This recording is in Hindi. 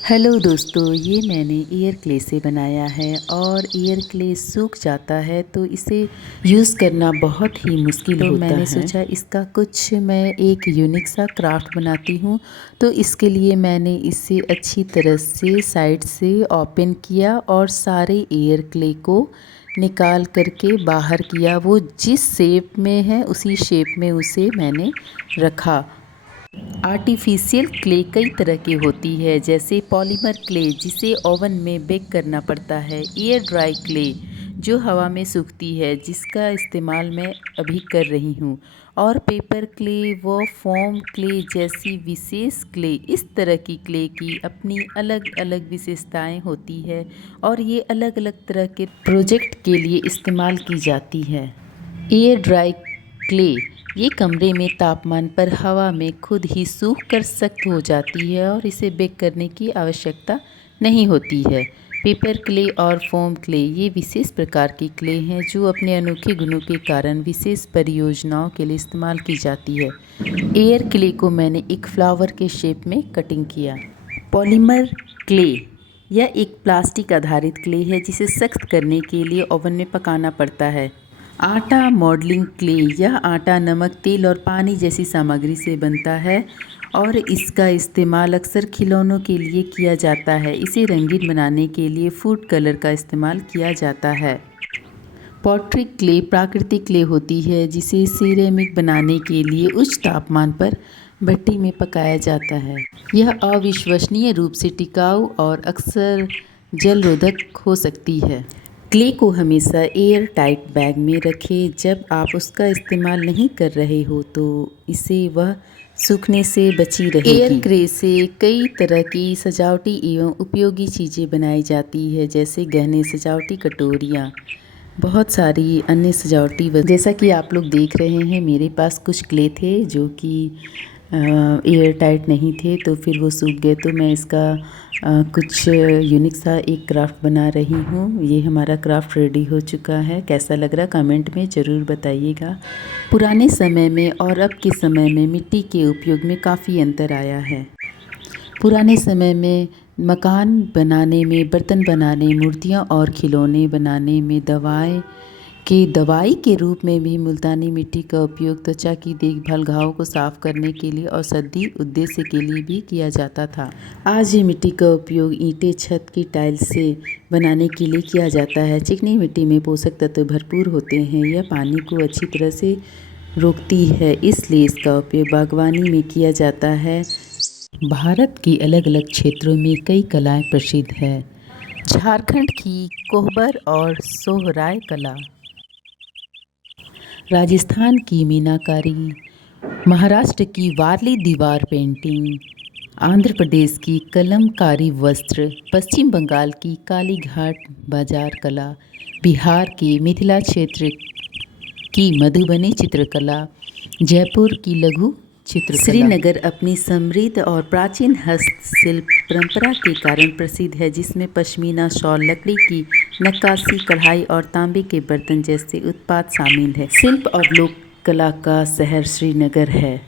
हेलो दोस्तों, ये मैंने ईयर क्ले से बनाया है और ईयर क्ले सूख जाता है तो इसे यूज़ करना बहुत ही मुश्किल होता है। मैंने सोचा इसका कुछ मैं एक यूनिक सा क्राफ्ट बनाती हूँ। तो इसके लिए मैंने इसे अच्छी तरह से साइड से ओपन किया और सारे ईयर क्ले को निकाल करके बाहर किया। वो जिस शेप में है उसी शेप में उसे मैंने रखा। आर्टिफिशियल क्ले कई तरह की होती है, जैसे पॉलीमर क्ले जिसे ओवन में बेक करना पड़ता है, एयर ड्राई क्ले जो हवा में सूखती है जिसका इस्तेमाल मैं अभी कर रही हूँ, और पेपर क्ले व फोम क्ले जैसी विशेष क्ले। इस तरह की क्ले की अपनी अलग अलग विशेषताएं होती है और ये अलग अलग तरह के प्रोजेक्ट के लिए इस्तेमाल की जाती है। एयर ड्राई क्ले ये कमरे में तापमान पर हवा में खुद ही सूख कर सख्त हो जाती है और इसे बेक करने की आवश्यकता नहीं होती है। पेपर क्ले और फोम क्ले ये विशेष प्रकार की क्ले हैं जो अपने अनोखे गुणों के कारण विशेष परियोजनाओं के लिए इस्तेमाल की जाती है। एयर क्ले को मैंने एक फ्लावर के शेप में कटिंग किया। पॉलीमर क्ले यह एक प्लास्टिक आधारित क्ले है जिसे सख्त करने के लिए ओवन में पकाना पड़ता है। आटा मॉडलिंग क्ले यह आटा, नमक, तेल और पानी जैसी सामग्री से बनता है और इसका इस्तेमाल अक्सर खिलौनों के लिए किया जाता है। इसे रंगीन बनाने के लिए फूड कलर का इस्तेमाल किया जाता है। पॉटरी क्ले प्राकृतिक क्ले होती है जिसे सिरेमिक बनाने के लिए उच्च तापमान पर भट्टी में पकाया जाता है। यह अविश्वसनीय रूप से टिकाऊ और अक्सर जलरोधक हो सकती है। क्ले को हमेशा एयर टाइट बैग में रखें। जब आप उसका इस्तेमाल नहीं कर रहे हो तो इसे वह सूखने से बची रहेगी। एयर क्ले से कई तरह की सजावटी एवं उपयोगी चीज़ें बनाई जाती है, जैसे गहने, सजावटी कटोरियाँ, बहुत सारी अन्य सजावटी। जैसा कि आप लोग देख रहे हैं, मेरे पास कुछ क्ले थे जो कि एयर टाइट नहीं थे, तो फिर वो सूख गए। तो मैं इसका कुछ यूनिक सा एक क्राफ्ट बना रही हूँ। ये हमारा क्राफ्ट रेडी हो चुका है। कैसा लग रहा कमेंट में ज़रूर बताइएगा। पुराने समय में और अब के समय में मिट्टी के उपयोग में काफ़ी अंतर आया है। पुराने समय में मकान बनाने में, बर्तन बनाने, मूर्तियाँ और खिलौने बनाने में दवाई के रूप में भी मुल्तानी मिट्टी का उपयोग त्वचा की देखभाल, घावों को साफ करने के लिए और औषधि उद्देश्य के लिए भी किया जाता था। आज ये मिट्टी का उपयोग ईंटें, छत की टाइल्स से बनाने के लिए किया जाता है। चिकनी मिट्टी में पोषक तत्व भरपूर होते हैं। यह पानी को अच्छी तरह से रोकती है, इसलिए इसका उपयोग बागवानी में किया जाता है। भारत के अलग अलग क्षेत्रों में कई कलाएं प्रसिद्ध है। झारखंड की कोहबर और सोहराय कला, राजस्थान की मीनाकारी, महाराष्ट्र की वारली दीवार पेंटिंग, आंध्र प्रदेश की कलमकारी वस्त्र, पश्चिम बंगाल की कालीघाट बाजार कला, बिहार के मिथिला क्षेत्र की मधुबनी चित्रकला, जयपुर की लघु चित्रकला। श्रीनगर अपनी समृद्ध और प्राचीन हस्तशिल्प परंपरा के कारण प्रसिद्ध है, जिसमें पश्मीना शॉल, लकड़ी की नक्काशी, कढ़ाई और तांबे के बर्तन जैसे उत्पाद शामिल हैं। शिल्प और लोक कला का शहर श्रीनगर है।